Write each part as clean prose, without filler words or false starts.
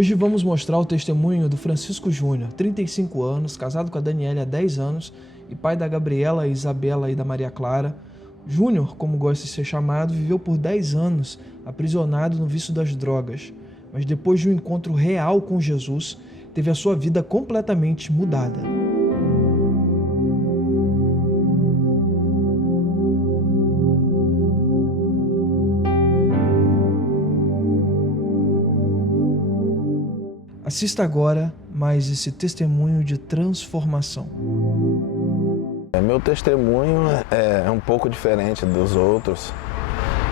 Hoje vamos mostrar o testemunho do Francisco Júnior, 35 anos, casado com a Daniela há 10 anos e pai da Gabriela, Isabela e da Maria Clara. Júnior, como gosta de ser chamado, viveu por 10 anos aprisionado no vício das drogas, mas depois de um encontro real com Jesus, teve a sua vida completamente mudada. Assista agora mais esse testemunho de transformação. Meu testemunho é um pouco diferente dos outros,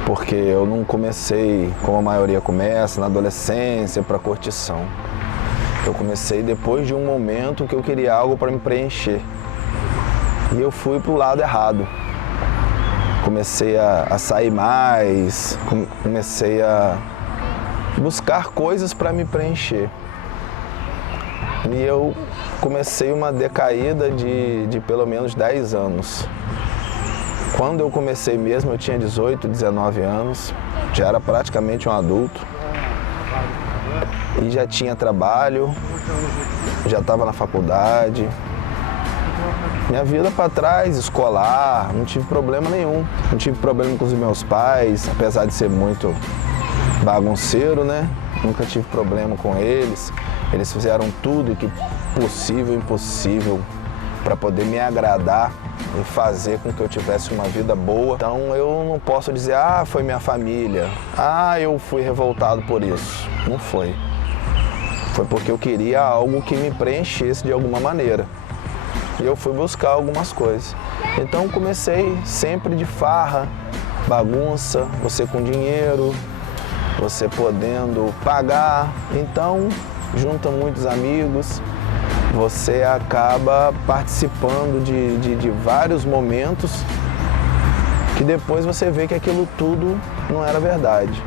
porque eu não comecei como a maioria começa, na adolescência, para curtição. Eu comecei depois de um momento que eu queria algo para me preencher. E eu fui para o lado errado. Comecei a sair mais, comecei a buscar coisas para me preencher. E eu comecei uma decaída de pelo menos 10 anos. Quando eu comecei mesmo, eu tinha 18, 19 anos, já era praticamente um adulto. E já tinha trabalho, já estava na faculdade. Minha vida para trás, escolar, não tive problema nenhum. Não tive problema com os meus pais, apesar de ser muito bagunceiro, né? Nunca tive problema com eles. Eles fizeram tudo que possível e impossível para poder me agradar e fazer com que eu tivesse uma vida boa. Então eu não posso dizer, foi minha família, eu fui revoltado por isso. Não foi. Foi porque eu queria algo que me preenchesse de alguma maneira. E eu fui buscar algumas coisas. Então comecei sempre de farra, bagunça, você com dinheiro, você podendo pagar. Então junta muitos amigos, você acaba participando de vários momentos que depois você vê que aquilo tudo não era verdade.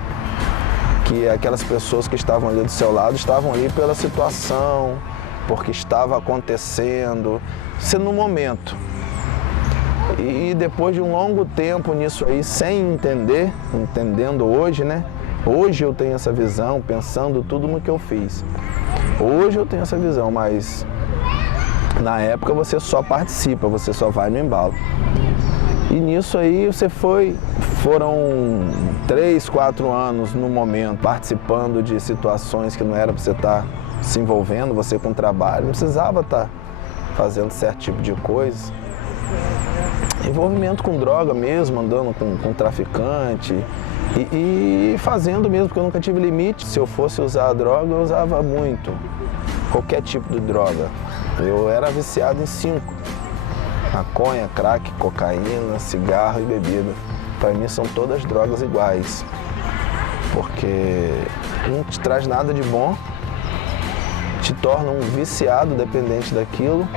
Que aquelas pessoas que estavam ali do seu lado estavam ali pela situação, porque estava acontecendo, sendo no momento. E depois de um longo tempo nisso aí, sem entender, entendendo hoje, né? Hoje eu tenho essa visão, pensando tudo no que eu fiz. Hoje eu tenho essa visão, mas na época você só participa, você só vai no embalo. E nisso aí foram 3, 4 anos no momento, participando de situações que não era para você estar se envolvendo, você com trabalho, não precisava estar fazendo certo tipo de coisa. Envolvimento com droga mesmo, andando com traficante e fazendo mesmo, porque eu nunca tive limite. Se eu fosse usar a droga, eu usava muito, qualquer tipo de droga. Eu era viciado em 5, maconha, crack, cocaína, cigarro e bebida. Para mim são todas drogas iguais, porque não te traz nada de bom, te torna um viciado dependente daquilo.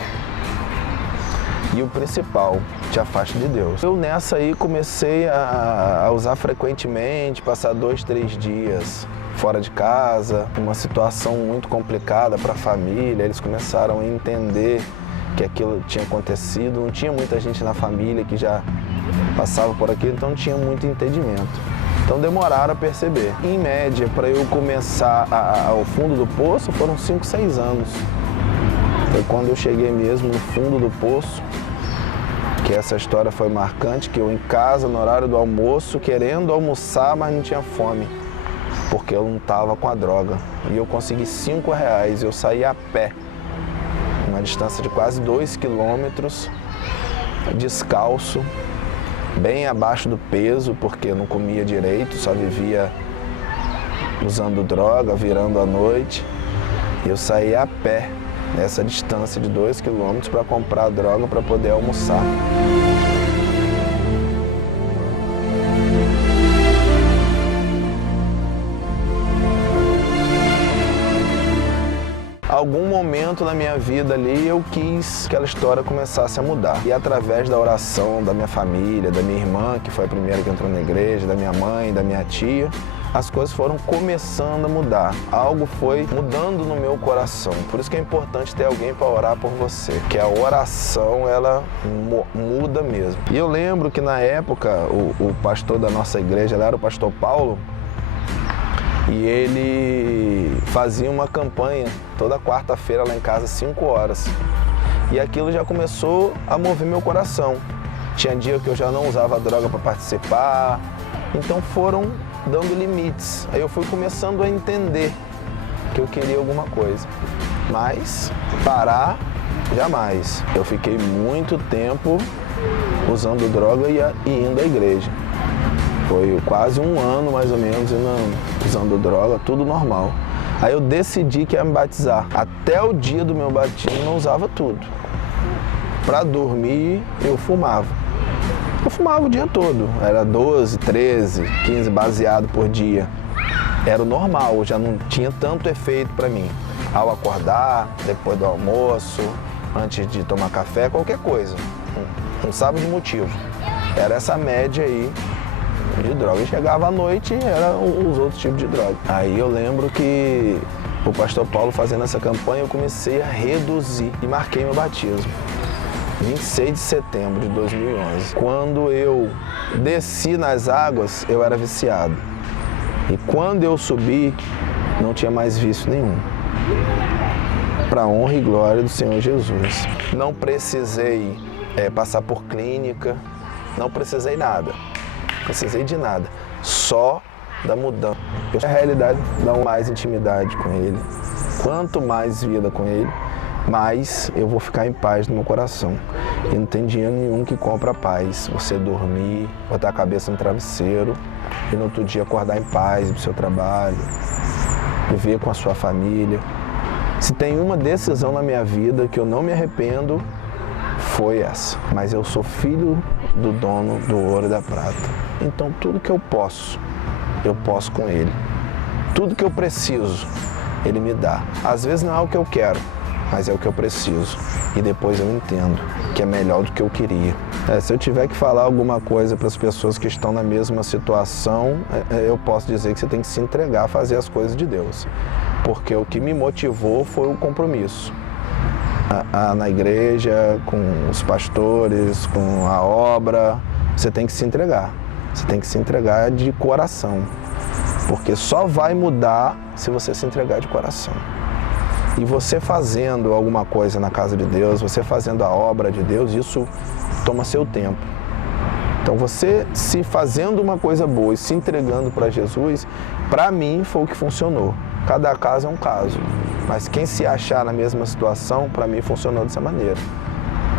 E o principal, te afasta de Deus. Eu nessa aí comecei a usar frequentemente, passar 2, 3 dias fora de casa, uma situação muito complicada para a família. Eles começaram a entender que aquilo tinha acontecido, não tinha muita gente na família que já passava por aquilo, então não tinha muito entendimento. Então demoraram a perceber. Em média, para eu começar ao fundo do poço, foram 5, 6 anos. Foi quando eu cheguei mesmo no fundo do poço, que essa história foi marcante, que eu em casa, no horário do almoço, querendo almoçar, mas não tinha fome, porque eu não estava com a droga. E eu consegui R$5, eu saí a pé, uma distância de quase 2 quilômetros, descalço, bem abaixo do peso, porque eu não comia direito, só vivia usando droga, virando à noite. Eu saí a pé, nessa distância de 2 quilômetros, para comprar droga para poder almoçar. Algum momento na minha vida ali eu quis que aquela história começasse a mudar. E através da oração da minha família, da minha irmã, que foi a primeira que entrou na igreja, da minha mãe, da minha tia, as coisas foram começando a mudar. Algo foi mudando no meu coração. Por isso que é importante ter alguém para orar por você, que a oração, ela muda mesmo. E eu lembro que na época, o pastor da nossa igreja, ele era o pastor Paulo, E ele fazia uma campanha toda quarta-feira lá em casa, 5 horas. E aquilo já começou a mover meu coração. Tinha dia que eu já não usava droga para participar. Então foram dando limites. Aí eu fui começando a entender que eu queria alguma coisa. Mas parar, jamais. Eu fiquei muito tempo usando droga e indo à igreja. Foi quase um ano, mais ou menos, usando droga, tudo normal. Aí eu decidi que ia me batizar. Até o dia do meu batismo eu usava tudo. Para dormir, eu fumava. Eu fumava o dia todo. Era 12, 13, 15 baseado por dia. Era o normal, já não tinha tanto efeito para mim. Ao acordar, depois do almoço, antes de tomar café, qualquer coisa. Não sabe de motivo. Era essa média aí de droga. E chegava à noite, eram os outros tipos de droga. Aí eu lembro que o pastor Paulo fazendo essa campanha, eu comecei a reduzir e marquei meu batismo. 26 de setembro de 2011. Quando eu desci nas águas, eu era viciado. E quando eu subi, não tinha mais vício nenhum. Para a honra e glória do Senhor Jesus. Não precisei passar por clínica, não precisei nada. Precisei de nada, só da mudança. A realidade dá mais intimidade com Ele. Quanto mais vida com Ele, mais eu vou ficar em paz no meu coração. E não tem dinheiro nenhum que compra a paz. Você dormir, botar a cabeça no travesseiro e no outro dia acordar em paz para o seu trabalho, viver com a sua família. Se tem uma decisão na minha vida que eu não me arrependo, foi essa. Mas eu sou filho do dono do ouro e da prata. Então tudo que eu posso com Ele. Tudo que eu preciso, Ele me dá. Às vezes não é o que eu quero, mas é o que eu preciso. E depois eu entendo que é melhor do que eu queria. Se eu tiver que falar alguma coisa para as pessoas que estão na mesma situação, eu posso dizer que você tem que se entregar a fazer as coisas de Deus. Porque o que me motivou foi o compromisso. Na igreja, com os pastores, com a obra, você tem que se entregar. Você tem que se entregar de coração. Porque só vai mudar se você se entregar de coração. E você fazendo alguma coisa na casa de Deus, você fazendo a obra de Deus, isso toma seu tempo. Então você se fazendo uma coisa boa e se entregando para Jesus, para mim foi o que funcionou. Cada caso é um caso, mas quem se achar na mesma situação, para mim funcionou dessa maneira.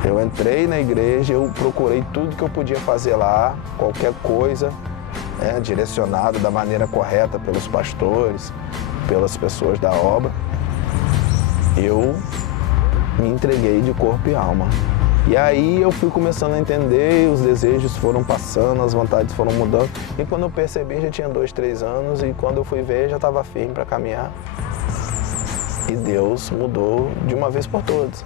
Eu entrei na igreja, eu procurei tudo que eu podia fazer lá, qualquer coisa, direcionado da maneira correta pelos pastores, pelas pessoas da obra. Eu me entreguei de corpo e alma. E aí eu fui começando a entender, os desejos foram passando, as vontades foram mudando. E quando eu percebi, já tinha 2, 3 anos, e quando eu fui ver, já estava firme para caminhar. E Deus mudou de uma vez por todas.